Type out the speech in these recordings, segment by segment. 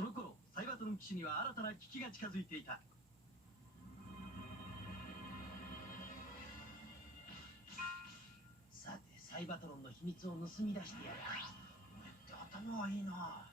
その頃、サイバトロン騎士には新たな危機が近づいていた。さて、サイバトロンの秘密を盗み出してやる。これって頭はいいな。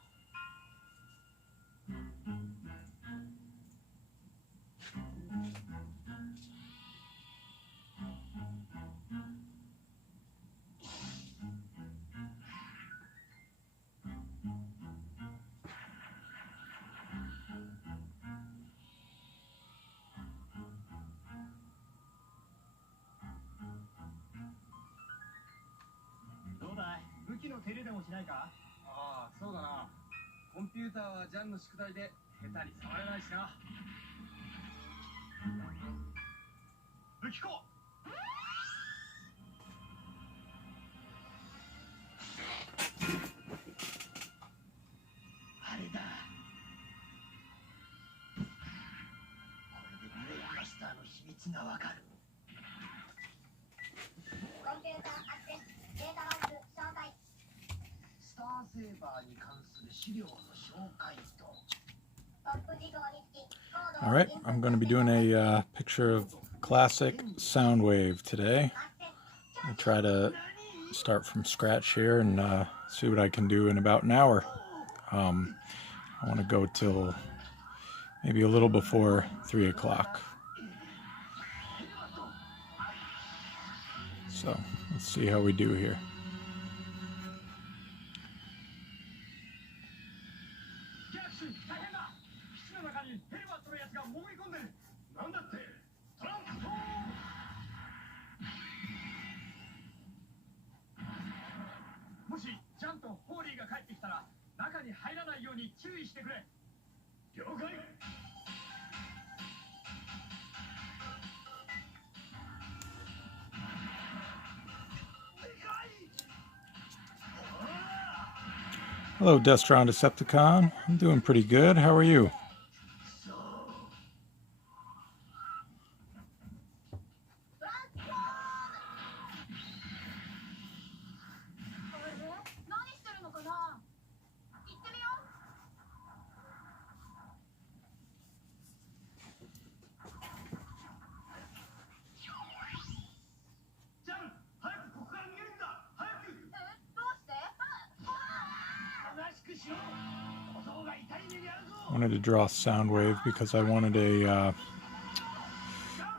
武器の手入れでもしないか。ああ、そうだな。コンピューターはジャンの宿題で下手に触れないしな。武器庫。あれだ。これでブレイクマスターの秘密がわかる。コンピューターアクセスデータバンク紹介。スターセーバーに関する資料の紹介と。All right, I'm going to be doing a picture of classic Soundwave today. I try to start from scratch here and see what I can do in about an hour. I want to go till maybe a little before 3 o'clock. So let's see how we do here. Hello, Destron Decepticon. I'm doing pretty good. How are you? I wanted to draw Soundwave because I wanted a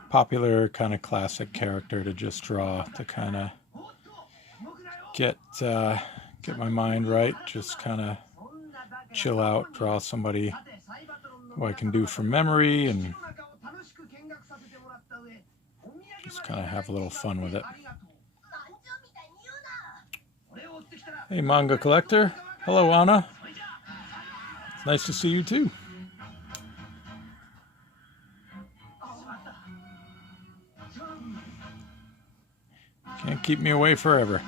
popular kind of classic character to just draw to kind of get my mind right, just kind of chill out, draw somebody who I can do from memory and just kind of have a little fun with it. Hey, manga collector. Hello, Anna. It's nice to see you too. Can't keep me away forever.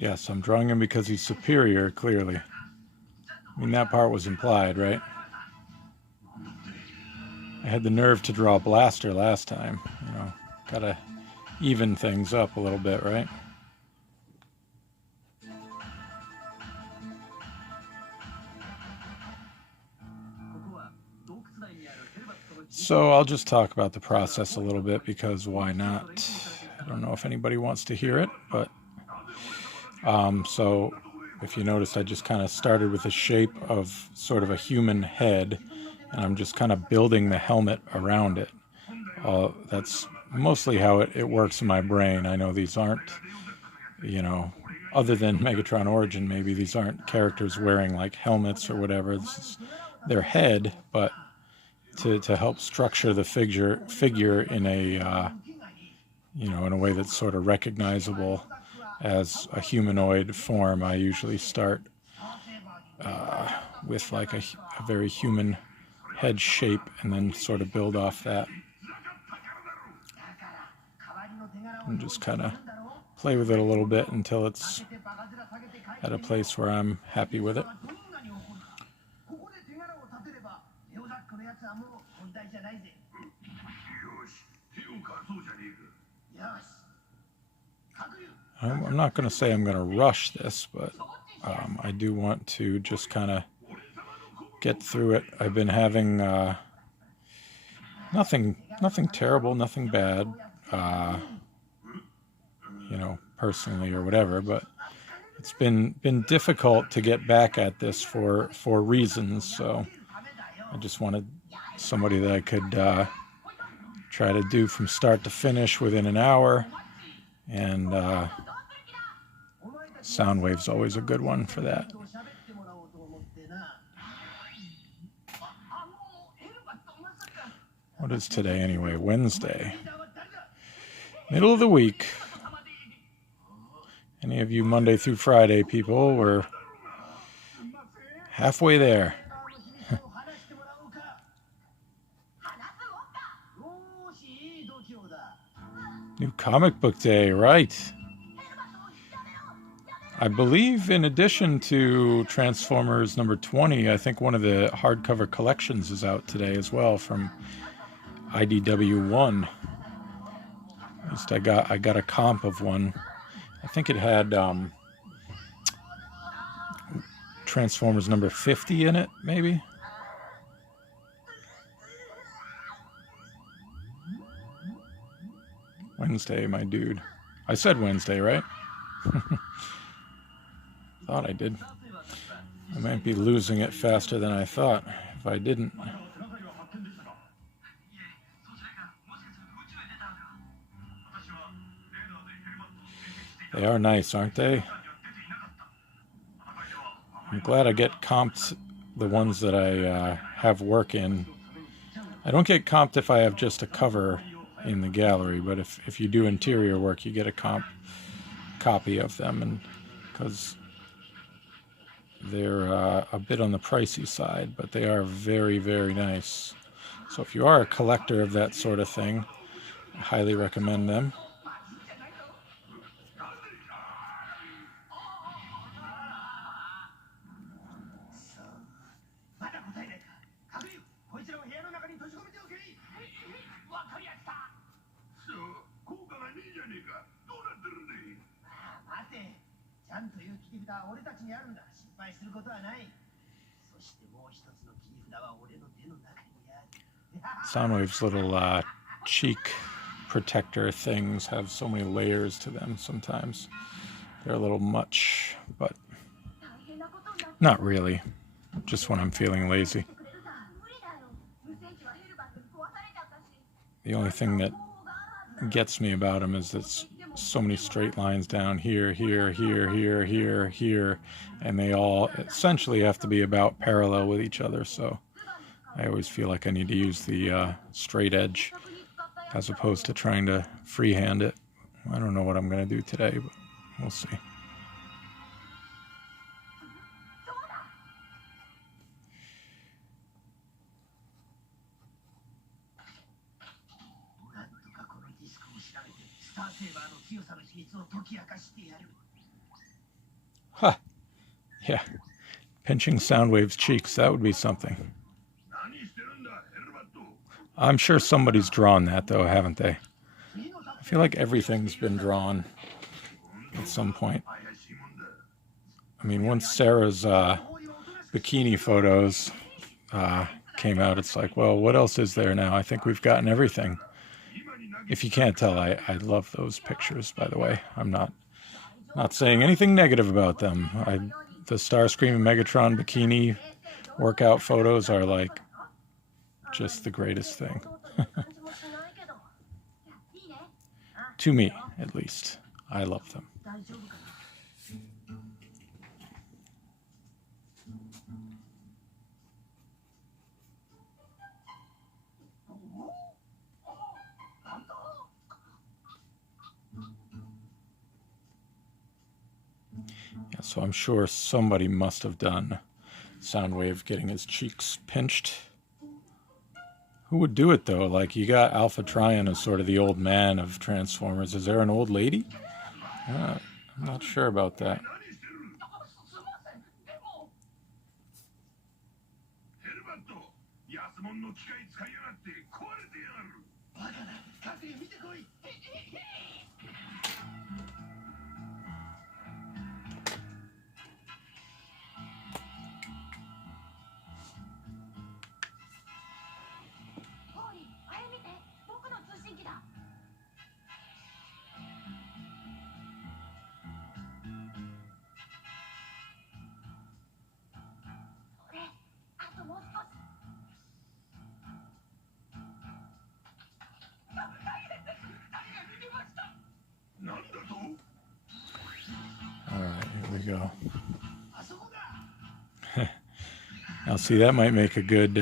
Yes, I'm drawing him because he's superior, clearly. I mean, that part was implied, right? I had the nerve to draw Blaster last time. You know, gotta even things up a little bit, right? So I'll just talk about the process a little bit because why not? I don't know if anybody wants to hear it, but so if you notice, I just kind of started with a shape of sort of a human head and I'm just kind of building the helmet around it. That's mostly how it works in my brain. I know these aren't, you know, other than Megatron Origin, maybe these aren't characters wearing like helmets or whatever. This is their head, but to help structure the figure in a you know, in a way that's sort of recognizable as a humanoid form, I usually start with like a very human head shape and then sort of build off that. And just kind of play with it a little bit until it's at a place where I'm happy with it. I'm not going to say I'm going to rush this, but I do want to just kind of get through it. I've been having nothing terrible, nothing bad, you know, personally or whatever, but it's been difficult to get back at this for reasons. So I just wanted somebody that I could try to do from start to finish within an hour, and Soundwave's always a good one for that. What is today anyway? Wednesday. Middle of the week. Any of you Monday through Friday people, we're halfway there. New comic book day, right. I believe in addition to Transformers number 20, I think one of the hardcover collections is out today as well from IDW1. At least I got a comp of one. I think it had Transformers number 50 in it, maybe. Wednesday, my dude. I said Wednesday, right? Thought I did. I might be losing it faster than I thought if I didn't. They are nice, aren't they? I'm glad I get comped the ones that I have work in. I don't get comped if I have just a cover in the gallery, but if you do interior work, you get a copy of them, and because they're a bit on the pricey side, but they are very, very nice. So if you are a collector of that sort of thing, I highly recommend them. Soundwave's little cheek protector things have so many layers to them sometimes. They're a little much, but not really. Just when I'm feeling lazy. The only thing that gets me about them is it's so many straight lines down here, here, here, here, here, here, and they all essentially have to be about parallel with each other, so I always feel like I need to use the straight edge as opposed to trying to freehand it. I don't know what I'm going to do today, but we'll see. Huh. Yeah. Pinching Soundwave's cheeks, that would be something. I'm sure somebody's drawn that, though, haven't they? I feel like everything's been drawn at some point. I mean, once Sarah's bikini photos came out, it's like, well, what else is there now? I think we've gotten everything. If you can't tell, I love those pictures, by the way. I'm not saying anything negative about them. The Starscream and Megatron bikini workout photos are like just the greatest thing. To me, at least. I love them. Yeah, so I'm sure somebody must have done Soundwave getting his cheeks pinched. Who would do it though? Like, you got Alpha Trion as sort of the old man of Transformers. Is there an old lady? I'm not sure about that. Here we go. Now see, that might make a good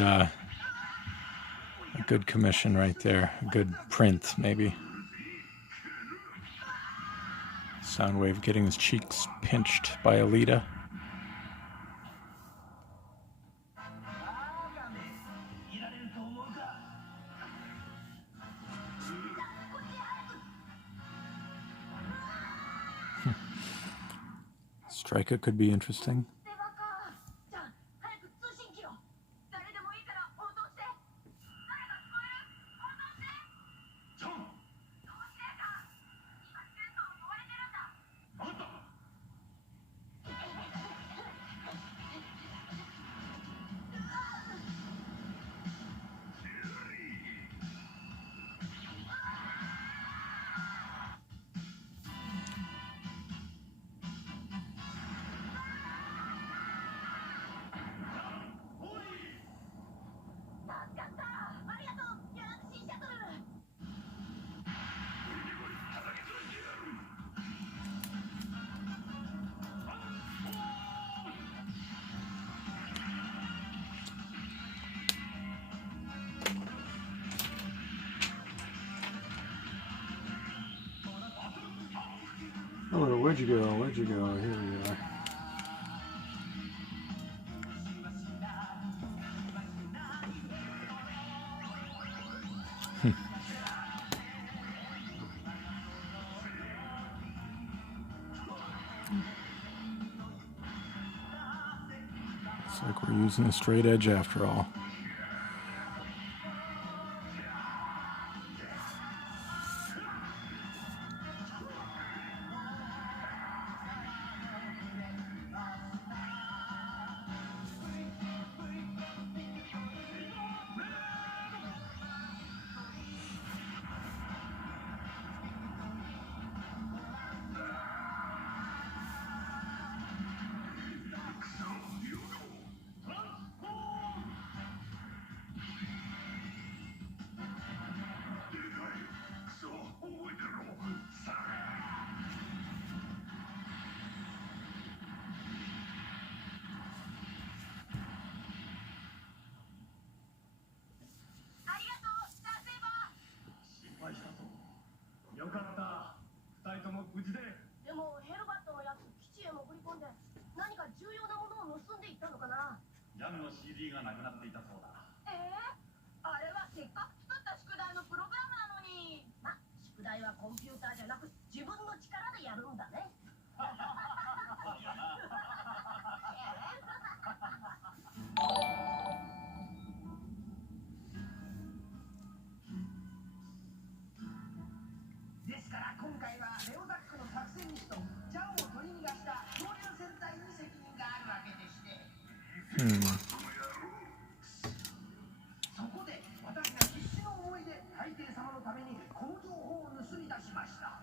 commission right there. A good print, maybe. Soundwave getting his cheeks pinched by Alita. Striker could be interesting. Oh, where'd you go? Where'd you go? Here we are. Looks like we're using a straight edge after all. CD がなくなっていたそうだ。あれはせっかく作った宿題のプログラムなのに。ま、宿題はコンピューターじゃなく自分の力でやるんだね。ですから今回はレオザックの作戦ミスとジャンを取り逃がした恐竜戦隊に責任があるわけでして。そこで私が必死の思いで海底様のためにこの情報を盗み出しました。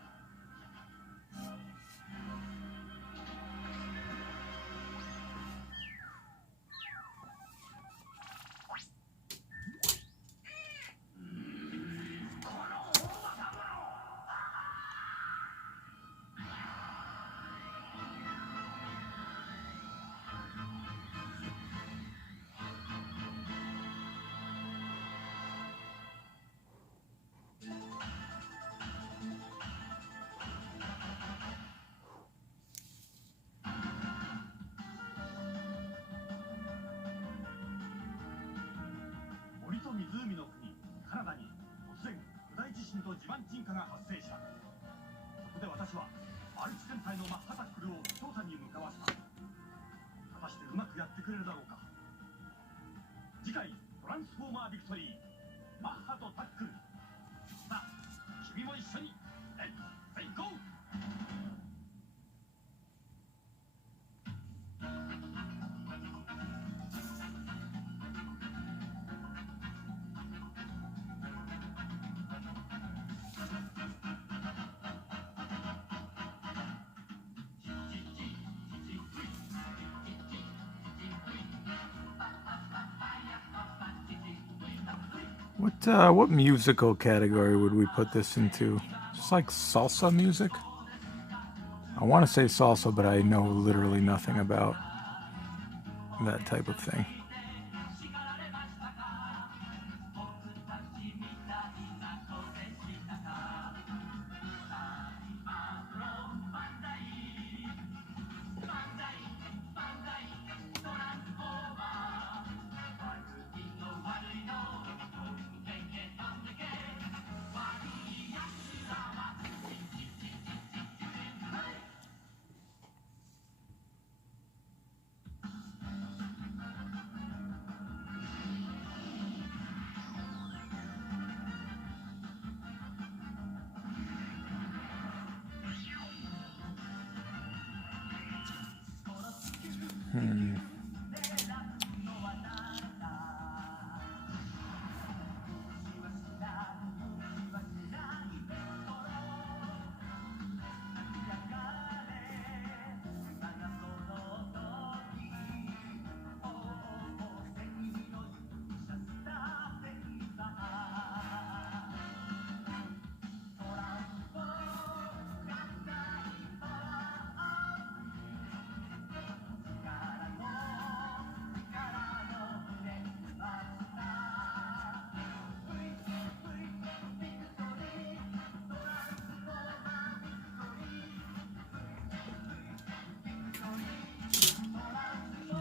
鎮火が発生した。そこで私はアルチ戦隊のマッハタックルを翔太に向かわせた。果たしてうまくやってくれるだろうか。次回トランスフォーマービクトリー、マッハとタックル。さあ君も一緒にレッツゴー。What musical category would we put this into? Just like salsa music? I want to say salsa, but I know literally nothing about that type of thing.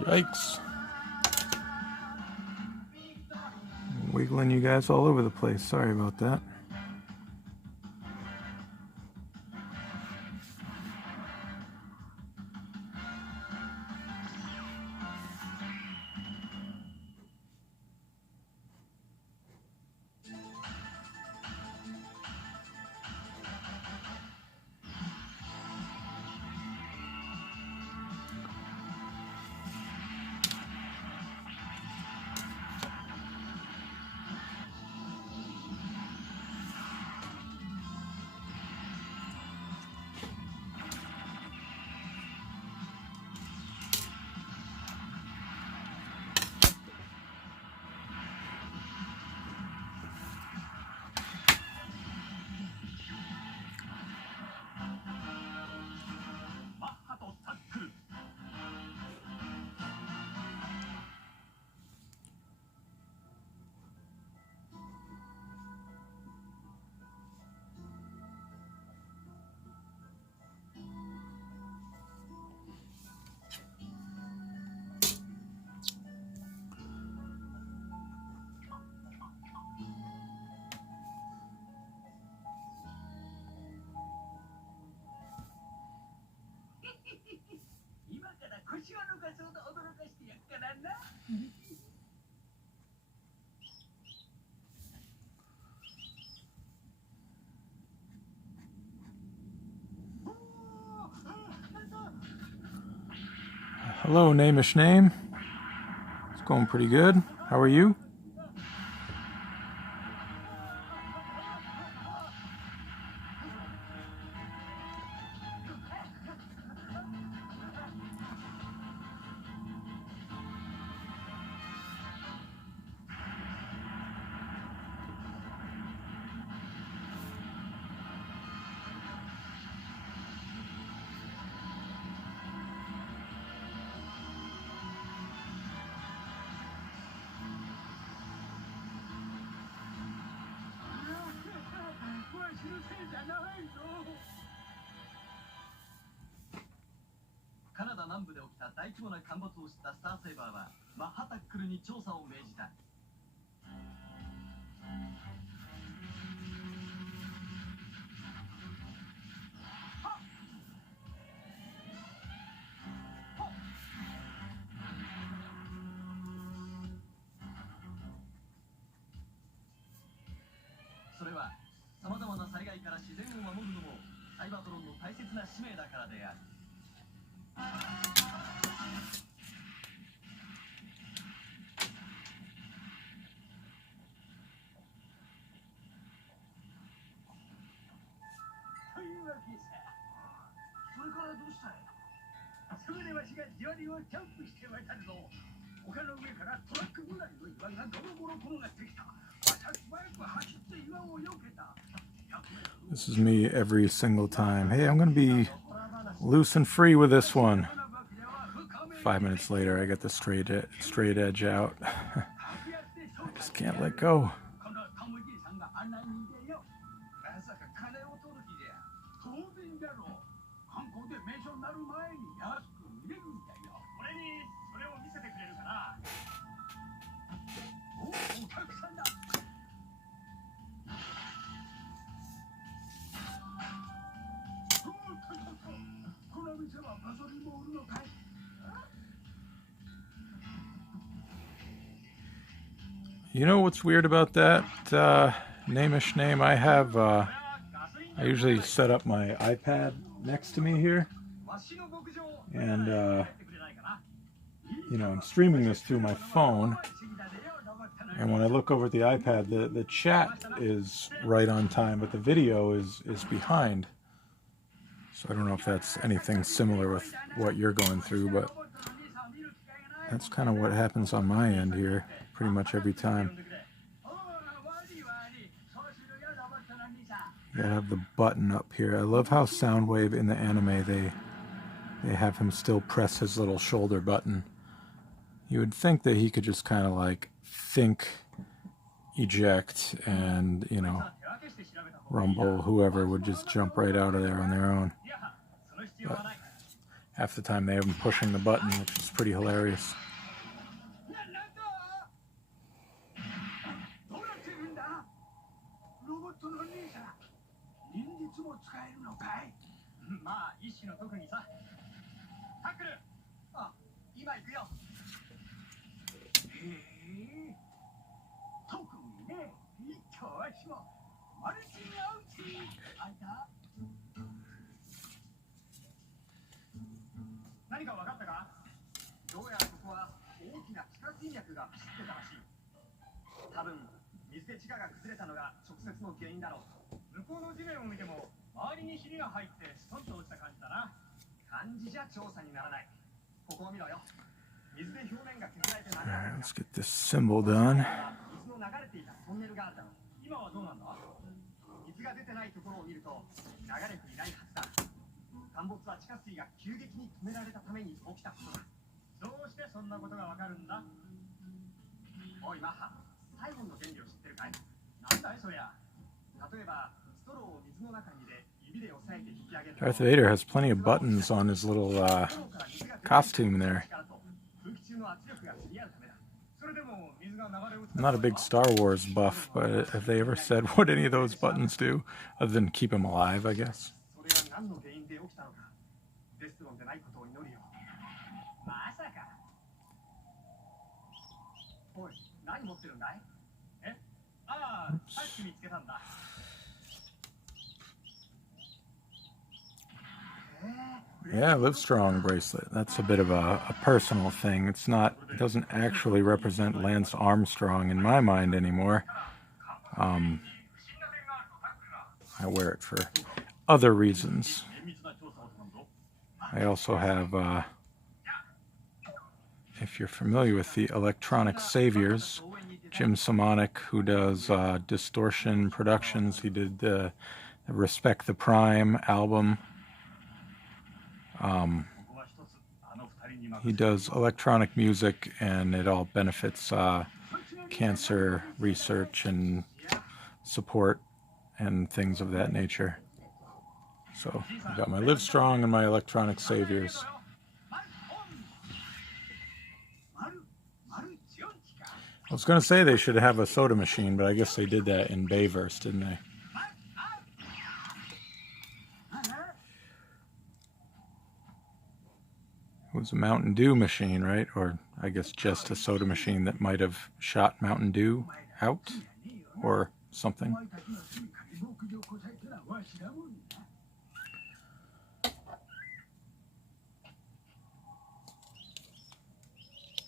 Yikes. Wiggling you guys all over the place. Sorry about that. Hello, Namish name. It's going pretty good. How are you?カナダ南部で起きた大規模な陥没を知ったスターセーバーはマッハタックルに調査を命じた。サイバトロンの大切な使命だからである。というわけさ。それからどうしたい？すぐにわしが地割りをジャンプして渡るぞ。丘の上からトラックぐらいの岩がゴロゴロ転がってきた。わしは素早く走って岩を避けた。This is me every single time. Hey, I'm going to be loose and free with this one. 5 minutes later, I get the straight edge out. I just can't let go. You know what's weird about that name-ish name? I have, I usually set up my iPad next to me here. And, you know, I'm streaming this through my phone. And when I look over at the iPad, the chat is right on time, but the video is behind. So I don't know if that's anything similar with what you're going through, but that's kind of what happens on my end here pretty much every time. You gotta have the button up here. I love how Soundwave in the anime, they have him still press his little shoulder button. You would think that he could just kind of like think, eject, and, you know, Rumble, whoever would just jump right out of there on their own. But half the time they have him pushing the button, which is pretty hilarious. Alright, let's get this symbol done. Darth Vader has plenty of buttons on his little costume there. I'm not a big Star Wars buff, but have they ever said what any of those buttons do, other than keep him alive, I guess? Yeah, Livestrong bracelet. That's a bit of a personal thing. It doesn't actually represent Lance Armstrong in my mind anymore. I wear it for other reasons. I also have, if you're familiar with the Electronic Saviors, Jim Simonic, who does Distortion Productions. He did the Respect the Prime album. He does electronic music, and it all benefits cancer research and support and things of that nature. So I got my Livestrong and my Electronic Saviors. I was going to say they should have a soda machine, but I guess they did that in Bayverse, didn't they? It was a Mountain Dew machine, right? Or I guess just a soda machine that might have shot Mountain Dew out or something.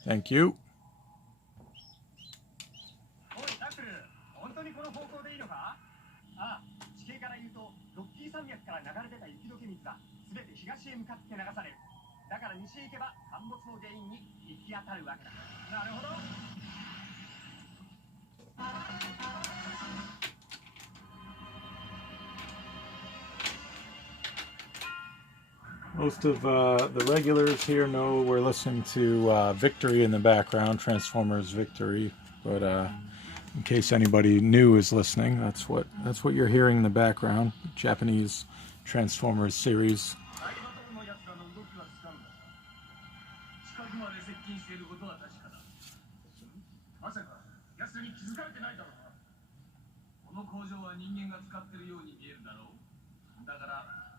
Thank you. おいタックル、本当にこの方向でいいのか？ああ、地形から言うとロッキー山脈から流れ出た雪解け水が全て東へ向かって流される。だから西へ行けば陥没の原因に行き当たるわけだ。なるほど。 Most of the regulars here know we're listening to Victory in the background, Transformers Victory. But in case anybody new is listening, that's what you're hearing in the background. Japanese Transformers series.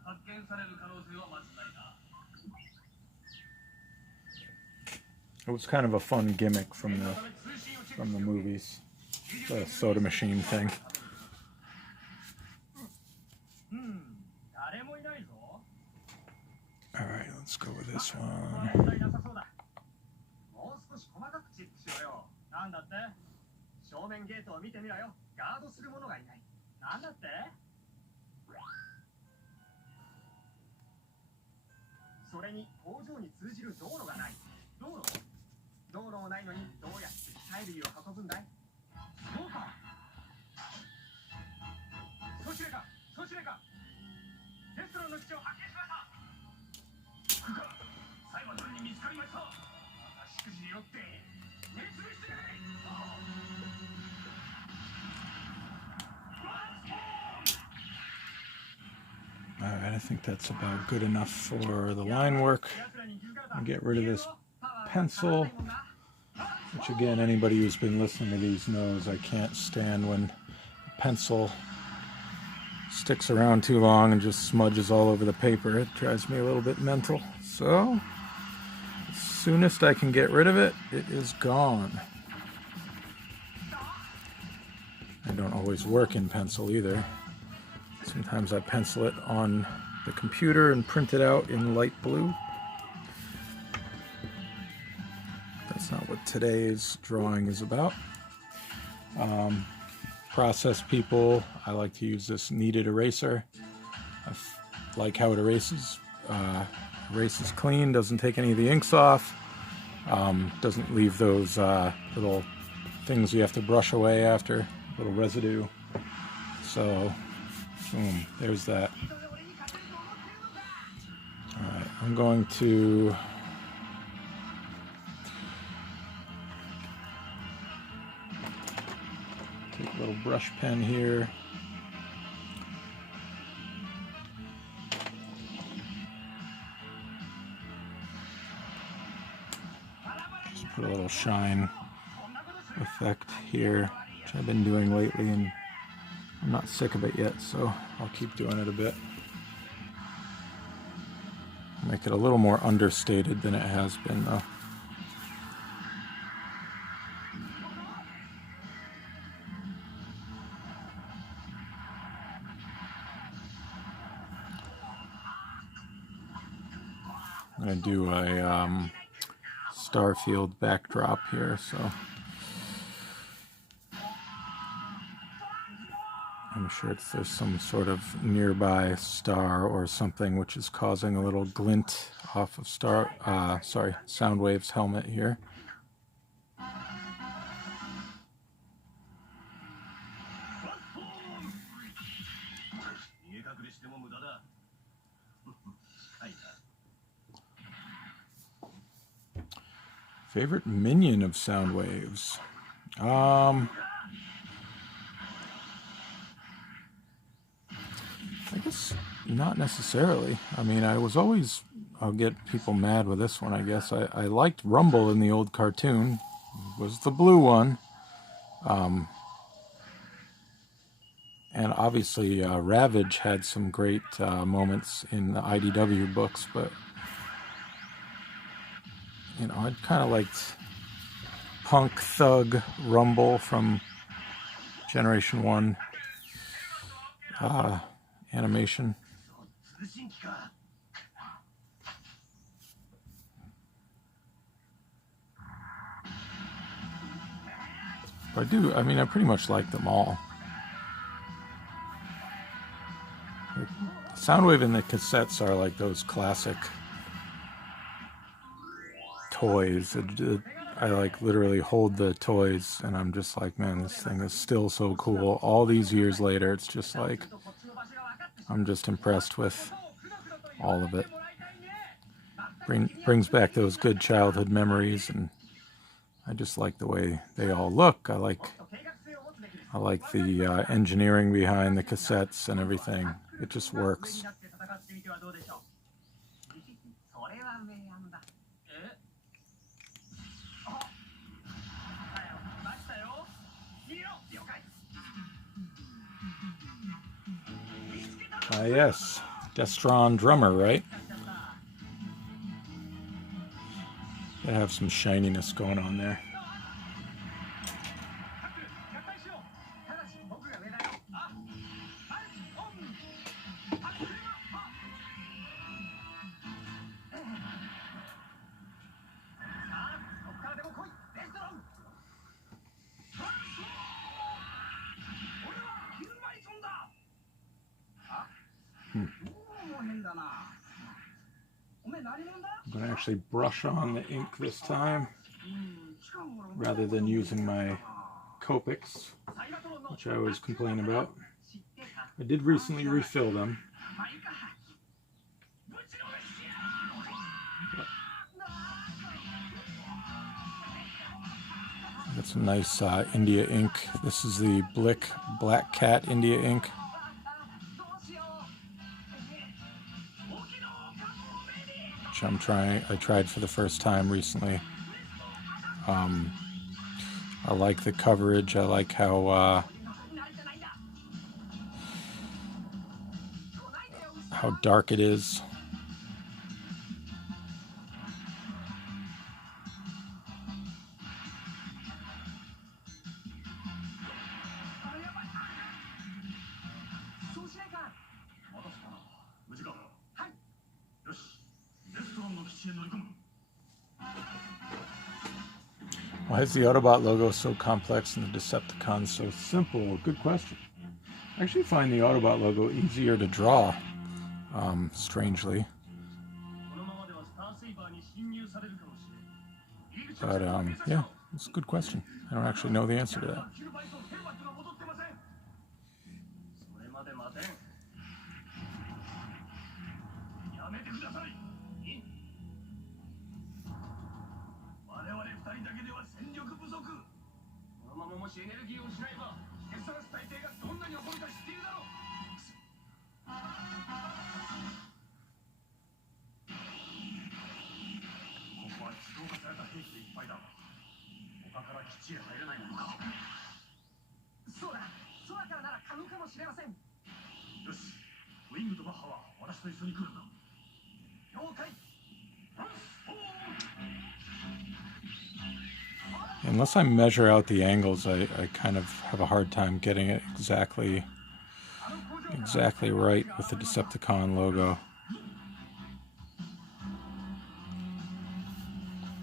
発見される可能性はまずないな。 It was kind of a fun gimmick from the movies, the soda machine thing. All right, let's go with this one. もう少し細かくチェックしろよ。なんだって？正面ゲートを見てみろよ。ガードする者がいない。なんだって？ それに工場に通じる道路がない。道路もないのにどうやって機械類を運ぶんだい？そうか。そちらか。レストランの基地を発見しました。行くか。裁判官に見つかりました。またしくじり寄って熱弁してくれ。 Alright, I think that's about good enough for the line work. I'll get rid of this pencil, which again, anybody who's been listening to these knows I can't stand when a pencil sticks around too long and just smudges all over the paper. It drives me a little bit mental. So, as soonest I can get rid of it, it is gone. I don't always work in pencil either. Sometimes I pencil it on the computer and print it out in light blue. That's not what today's drawing is about. Process people, I like to use this kneaded eraser. I like how it erases. Erases clean, doesn't take any of the inks off. Doesn't leave those little things you have to brush away after, little residue. So, boom, there's that. Alright, I'm going to take a little brush pen here. Just put a little shine effect here, which I've been doing lately, and I'm not sick of it yet, so I'll keep doing it a bit. Make it a little more understated than it has been, though. I'm going to do a Starfield backdrop here, so I'm sure there's some sort of nearby star or something which is causing a little glint off of Soundwave's helmet here. Favorite minion of Soundwave's? I guess not necessarily. I mean, I'll get people mad with this one, I guess. I liked Rumble in the old cartoon. It was the blue one. And obviously Ravage had some great moments in the IDW books, but you know, I kind of liked Punk Thug Rumble from Generation 1 animation. But I mean, I pretty much like them all. Soundwave and the cassettes are like those classic toys. I like literally hold the toys and I'm just like, man, this thing is still so cool. All these years later, it's just like, I'm just impressed with all of it. Brings back those good childhood memories, and I just like the way they all look. I like the engineering behind the cassettes and everything. It just works. Yes, Destron drummer, right? They have some shininess going on there. I'm going to actually brush on the ink this time rather than using my Copics, which I always complain about. I did recently refill them. Got some nice India ink. This is the Blick Black Cat India ink. Which I tried for the first time recently. I like the coverage. I like how dark it is. Why is the Autobot logo so complex and the Decepticons so simple? Good question. I actually find the Autobot logo easier to draw, strangely. But yeah, it's a good question. I don't actually know the answer to that. Unless I measure out the angles, I kind of have a hard time getting it exactly right with the Decepticon logo.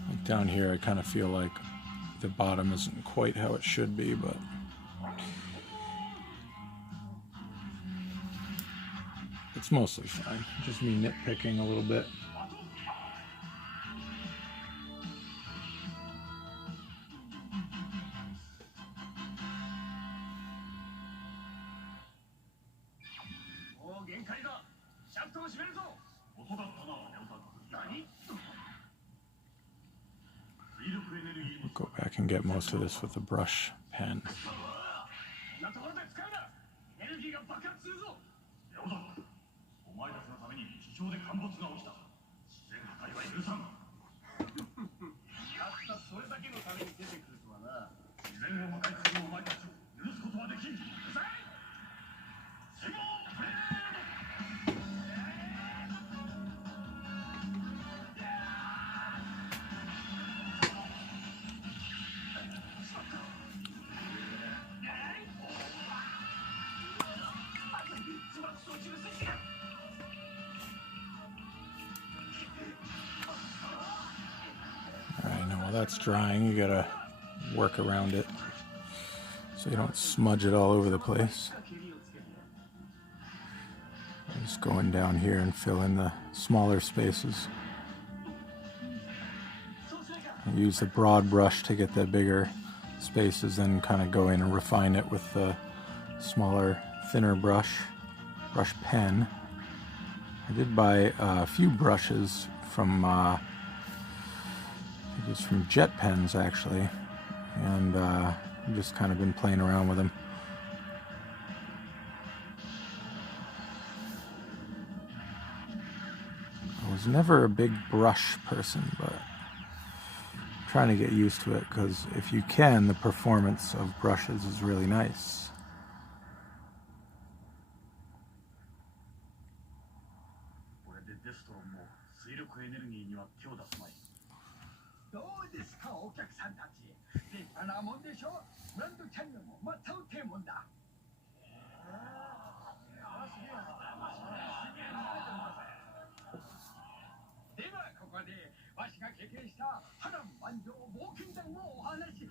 Like down here, I kind of feel like the bottom isn't quite how it should be, but it's mostly fine. Just me nitpicking a little bit. We'll go back and get most of this with the brush pen. Alright, now while that's drying, you gotta work around it. so you don't smudge it all over the place. Just going down here and fill in the smaller spaces. I use the broad brush to get the bigger spaces, then kind of go in and refine it with the smaller, thinner brush pen. I did buy a few brushes from just from Jet Pens actually, and I've just kind of been playing around with them. I was never a big brush person, but I'm trying to get used to it, because if you can, the performance of brushes is really nice. どうですかお客さんたち、立派なもんでしょ。ブランドチャンネルもまたうてえもんだ。ではここでわしが経験した波乱万丈冒険談をお話し。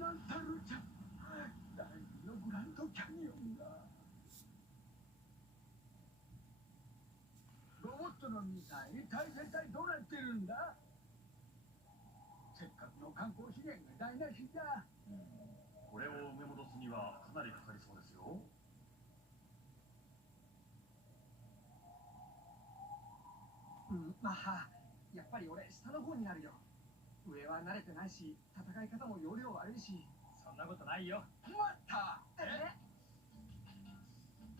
なんたるちゃん、第2のグランドキャニオンだ。ロボットのみたいに大全体どうなってるんだ。せっかくの観光資源が台無しだ。これを埋め戻すにはかなりかかりそうですよ。まあやっぱり俺下の方になるよ。上は慣れてないし、戦い方も容量悪いし。そんなことないよ。また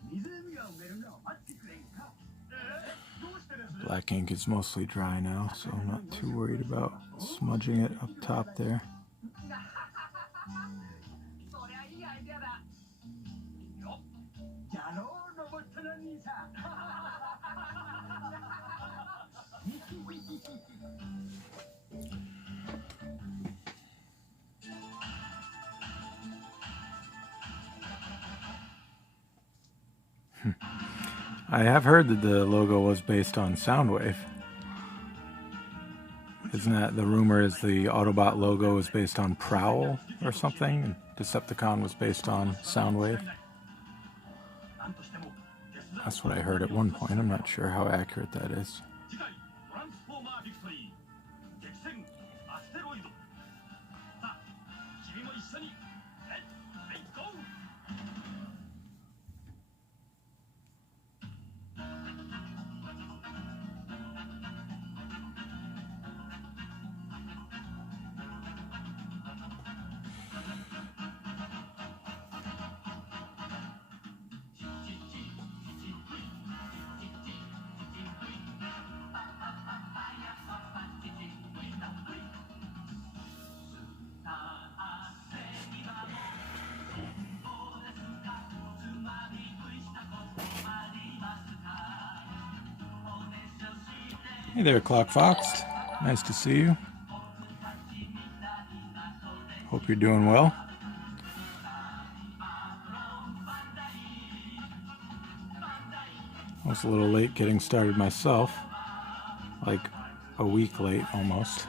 湖が埋めるのを待ってくれんか。どうしてです？ Black ink is mostly dry now, so I'm not too worried about smudging it up top there. そりゃいいアイデアだ。よっ、やろうロボットの兄さん。I have heard that the logo was based on Soundwave. Isn't that the rumor? Is the Autobot logo is based on Prowl or something? And Decepticon was based on Soundwave. That's what I heard at one point. I'm not sure how accurate that is. Hey there, Clock Fox. Nice to see you. Hope you're doing well. I was a little late getting started myself. Like a week late almost.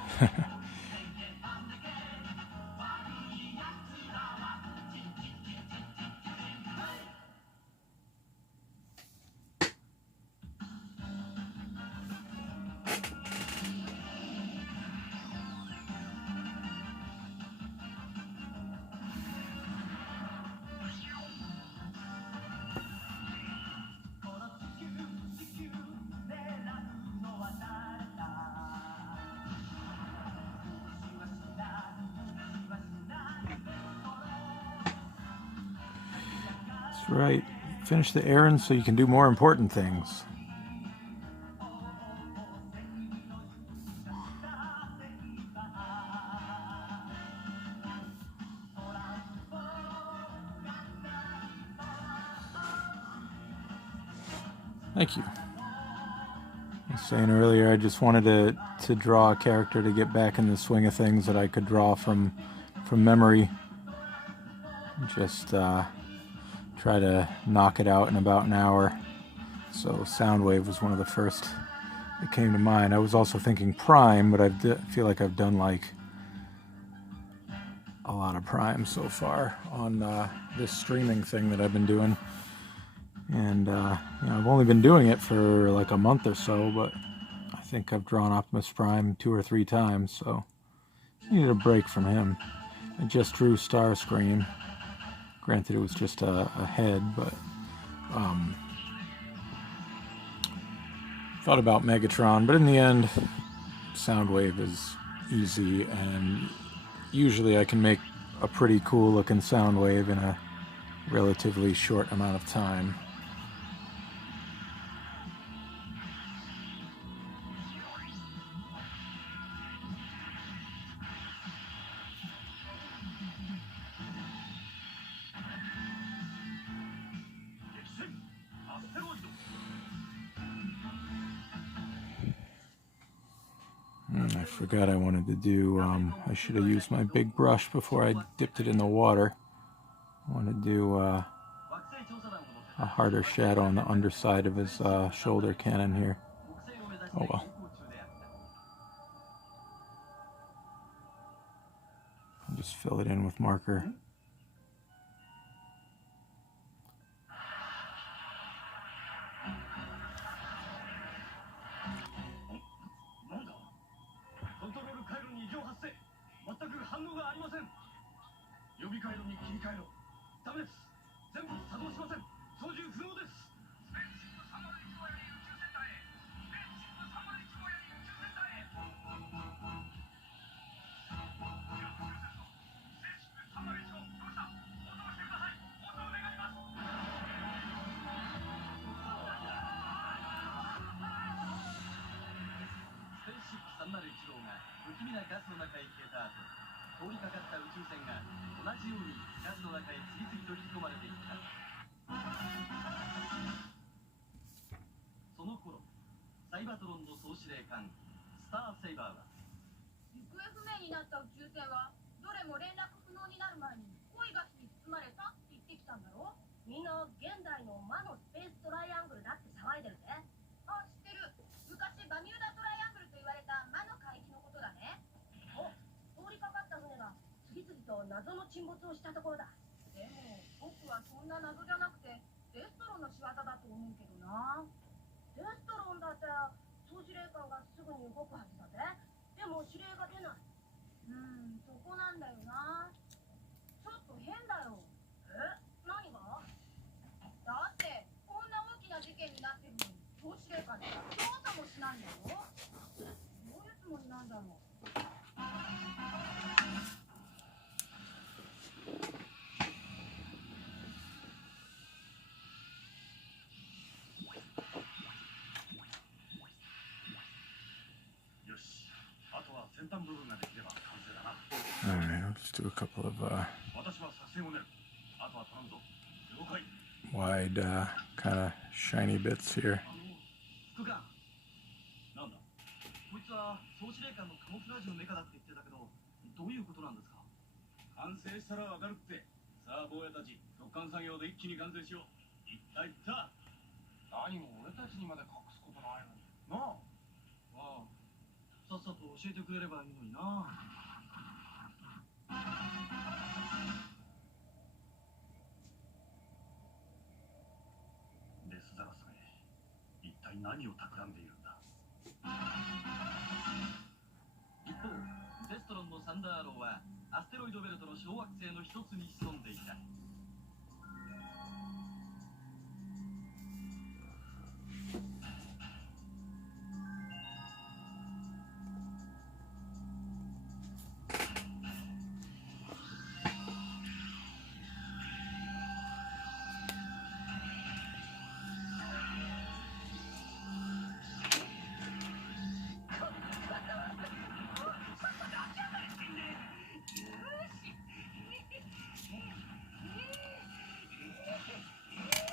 That's right. Finish the errand so you can do more important things. Thank you. I was saying earlier, I just wanted to draw a character to get back in the swing of things that I could draw from memory. Just try to knock it out in about an hour. So Soundwave was one of the first that came to mind. I was also thinking Prime, but I feel like I've done like a lot of Prime so far on this streaming thing that I've been doing. And I've only been doing it for like a month or so, but I think I've drawn Optimus Prime 2 or 3 times, so I needed a break from him. I just drew Starscream. Granted, it was just a head, but thought about Megatron, but in the end, Soundwave is easy, and usually I can make a pretty cool looking Soundwave in a relatively short amount of time. I forgot I wanted to do, I should have used my big brush before I dipped it in the water. I want to do a harder shadow on the underside of his shoulder cannon here. Oh well. I'll just fill it in with marker. Alright, I'll just do a couple of wide kind of shiny bits here.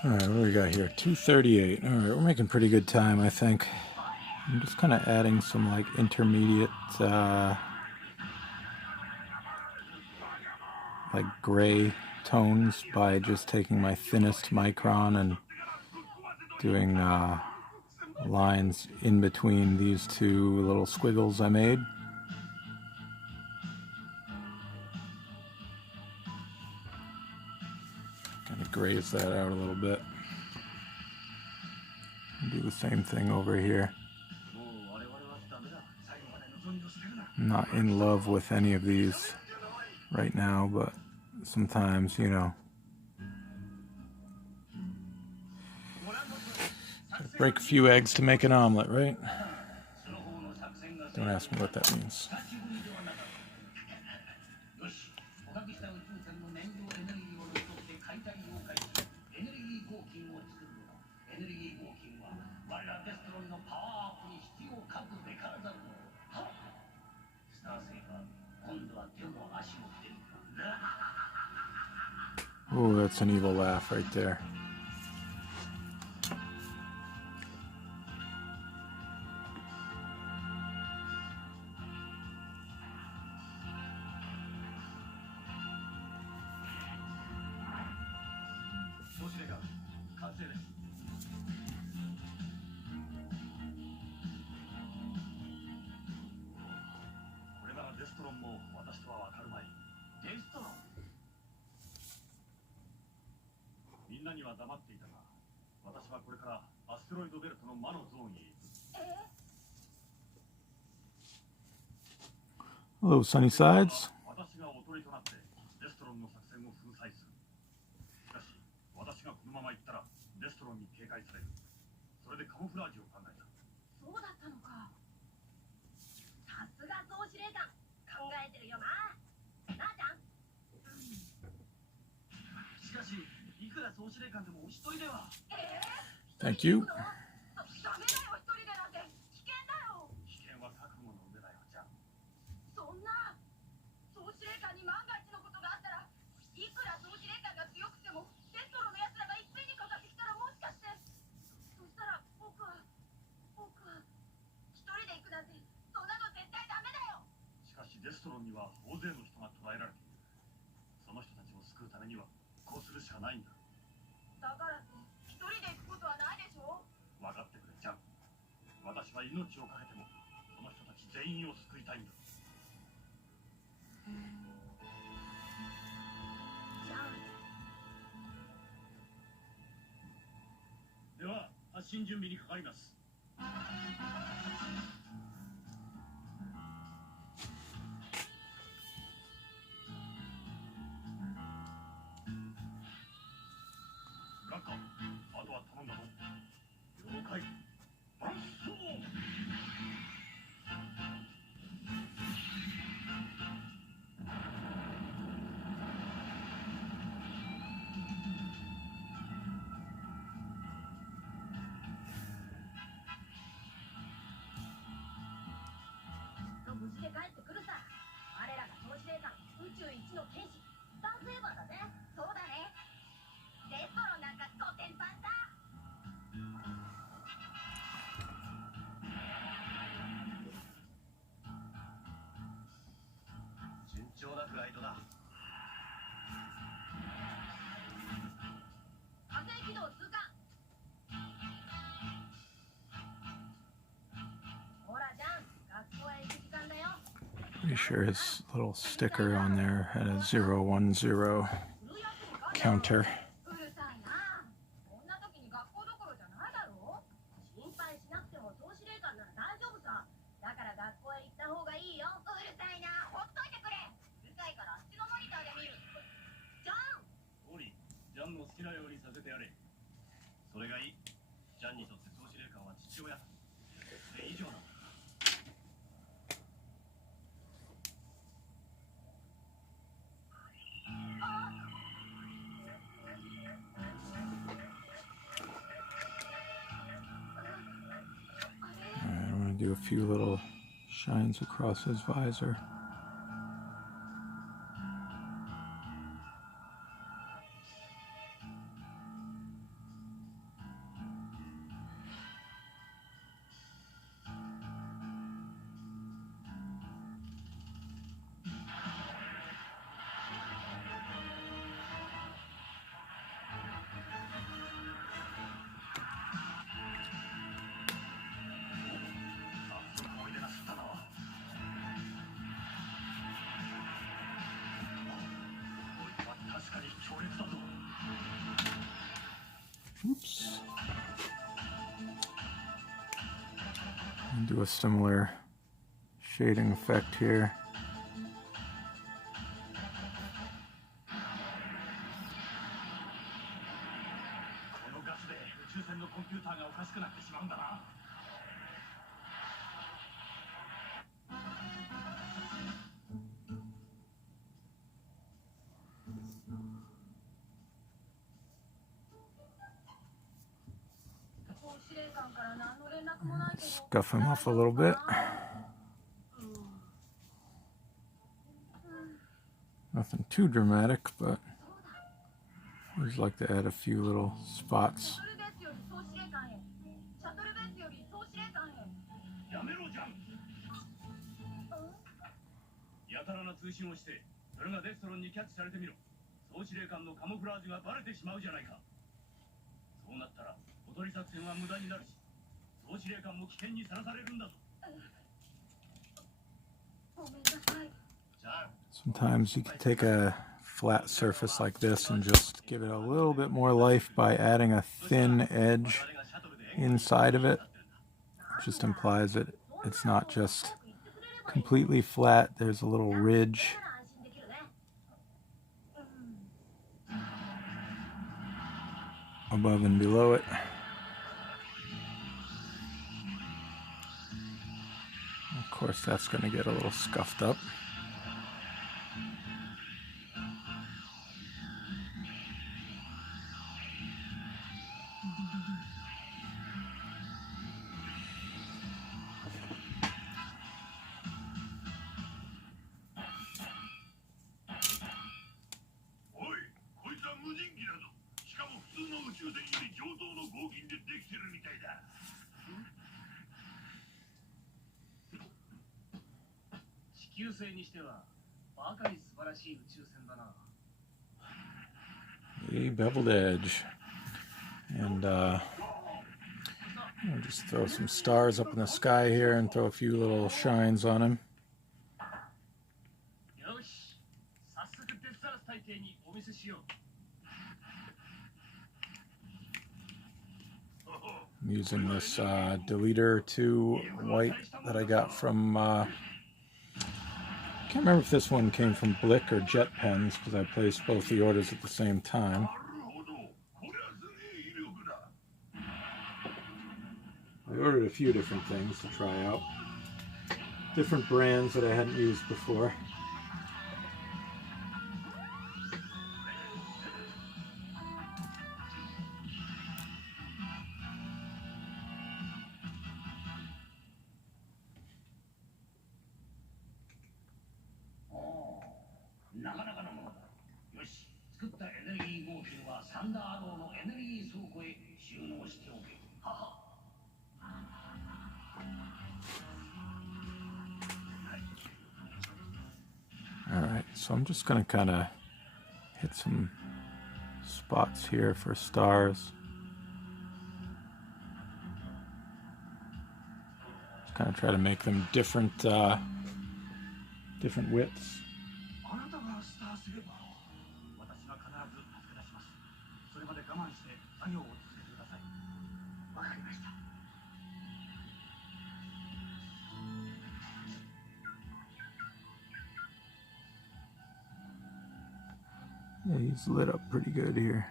Alright, what do we got here? 2:38. Alright, we're making pretty good time, I think. I'm just kind of adding some like intermediate like gray tones by just taking my thinnest micron and doing lines in between these two little squiggles I made. Kind of graze that out a little bit. Do the same thing over here. I'm not in love with any of these right now, but sometimes, you know, break a few eggs to make an omelet, right? Don't ask me what that means. Oh, that's an evil laugh right there. Hello, sunny sides. Thank you. Pretty sure his little sticker on there had a 010 counter. Do a few little shines across his visor. Do a similar shading effect here. このガスで宇宙船のコンピューターがおかしくなってしまうんだな。司令官から何の連絡もないけど Scuff him off a little bit. Nothing too dramatic, but I always like to add a few little spots. やめろジャン。やたらな通信をしてそれがデストロンにキャッチされてみろ。総司令官のカモフラージュがバレてしまうじゃないか。そうなったらおとり作戦は無駄になるし、総司令官も危険にさらされるんだぞ。ごめんなさい。 Sometimes you can take a flat surface like this and just give it a little bit more life by adding a thin edge inside of it. It just implies that it's not just completely flat, there's a little ridge. Above and below it. Of course, that's going to get a little scuffed up. A beveled edge. And I'll just throw some stars up in the sky here and throw a few little shines on him. I'm using this Deleter 2 white that I got from, I can't remember if this one came from Blick or Jet Pens because I placed both the orders at the same time. I ordered a few different things to try out. Different brands that I hadn't used before. Alright, so I'm just going to kind of hit some spots here for stars. Just kind of try to make them different different widths. Yeah, he's lit up pretty good here.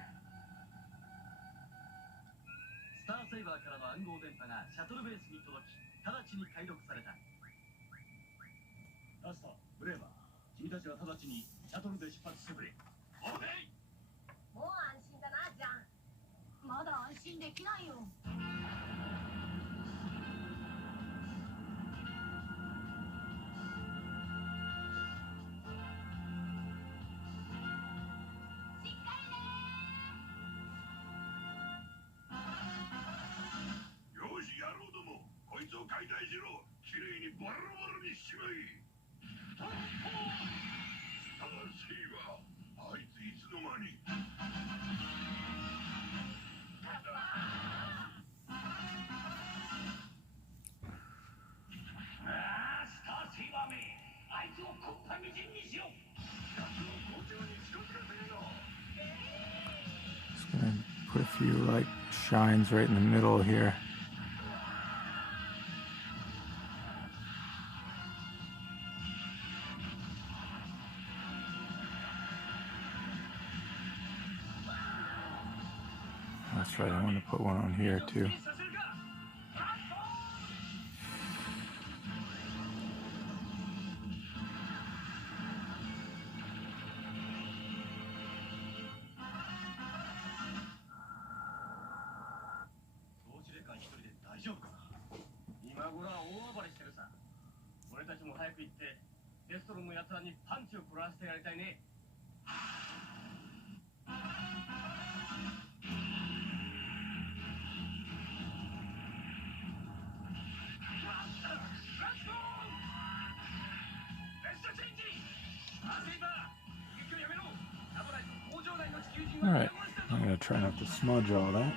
Just gonna put a few like shines right in the middle here. that's right, I want to put one on here too. Alright, I'm going to try not to smudge all that.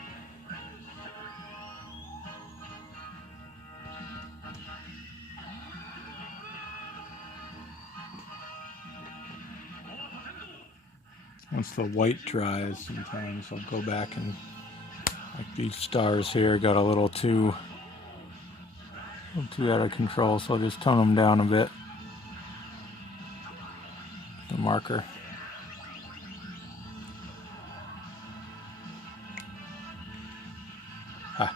Once the white dries, sometimes I'll go back and, like these stars here, got a little too out of control, so I'll just tone them down a bit. The marker. Ah,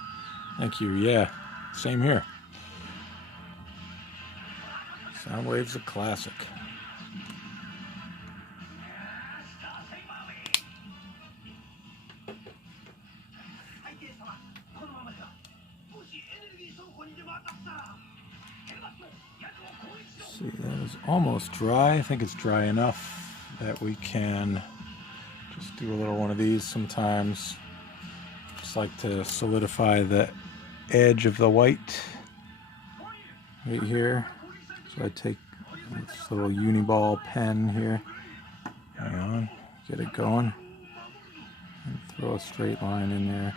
thank you. Yeah, same here. Soundwave's a classic. See, that is almost dry. I think it's dry enough that we can just do a little one of these sometimes. Just like to solidify the edge of the white right here. So I take this little uniball pen here. Hang on, get it going. And throw a straight line in there.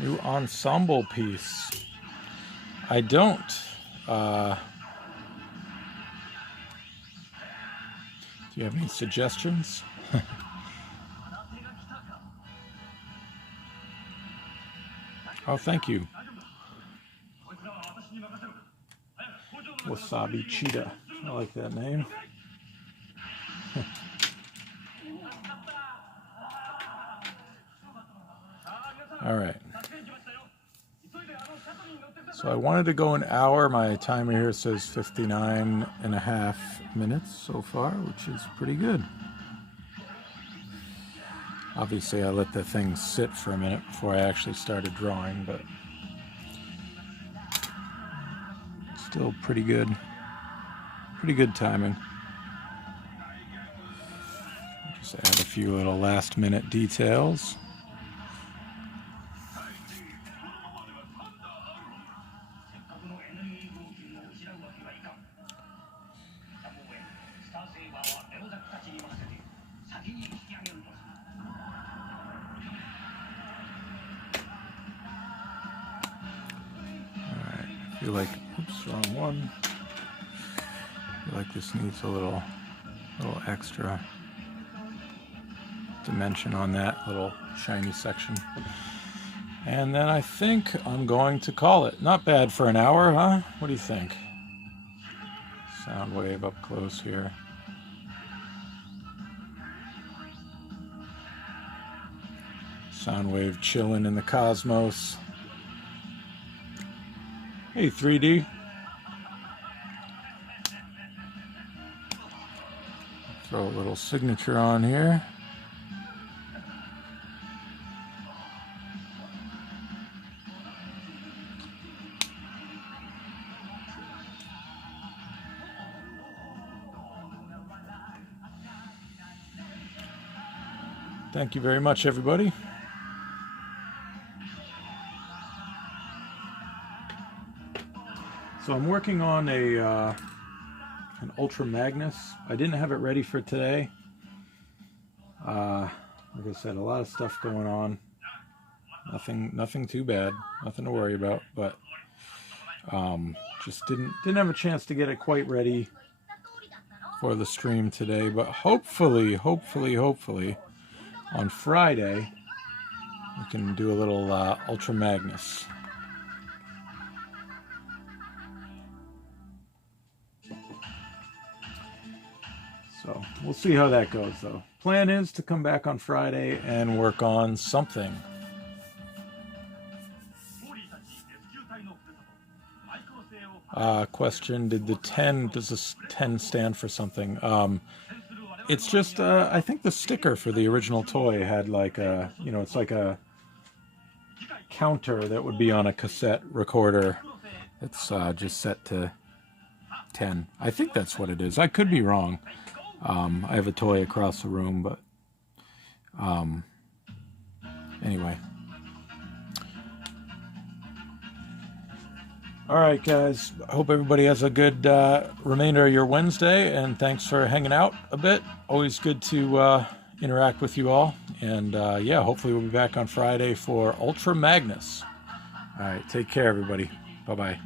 New ensemble piece. I don't. Do you have any suggestions? Oh, thank you. Wasabi Cheetah. I like that name. All right. So I wanted to go an hour. My timer here says 59.5 minutes so far, which is pretty good. Obviously, I let the thing sit for a minute before I actually started drawing, but still pretty good. Pretty good timing. Just add a few little last-minute details. I feel like, oops, wrong one. I feel like this needs a little extra dimension on that little shiny section. And then I think I'm going to call it. Not bad for an hour, huh? What do you think? Soundwave up close here. Soundwave chilling in the cosmos. Hey, 3D. Throw a little signature on here. Thank you very much, everybody. So I'm working on an Ultra Magnus. I didn't have it ready for today. Like I said, a lot of stuff going on. Nothing too bad. Nothing to worry about. But just didn't have a chance to get it quite ready for the stream today. But hopefully, on Friday we can do a little Ultra Magnus. So we'll see how that goes, though. Plan is to come back on Friday and work on something. Question, did the 10, does this 10 stand for something? It's just, I think the sticker for the original toy had like a, you know, it's like a counter that would be on a cassette recorder. It's just set to 10. I think that's what it is. I could be wrong. I have a toy across the room, but anyway. All right, guys. I hope everybody has a good remainder of your Wednesday, and thanks for hanging out a bit. Always good to interact with you all. And yeah, hopefully we'll be back on Friday for Ultra Magnus. All right, take care, everybody. Bye-bye.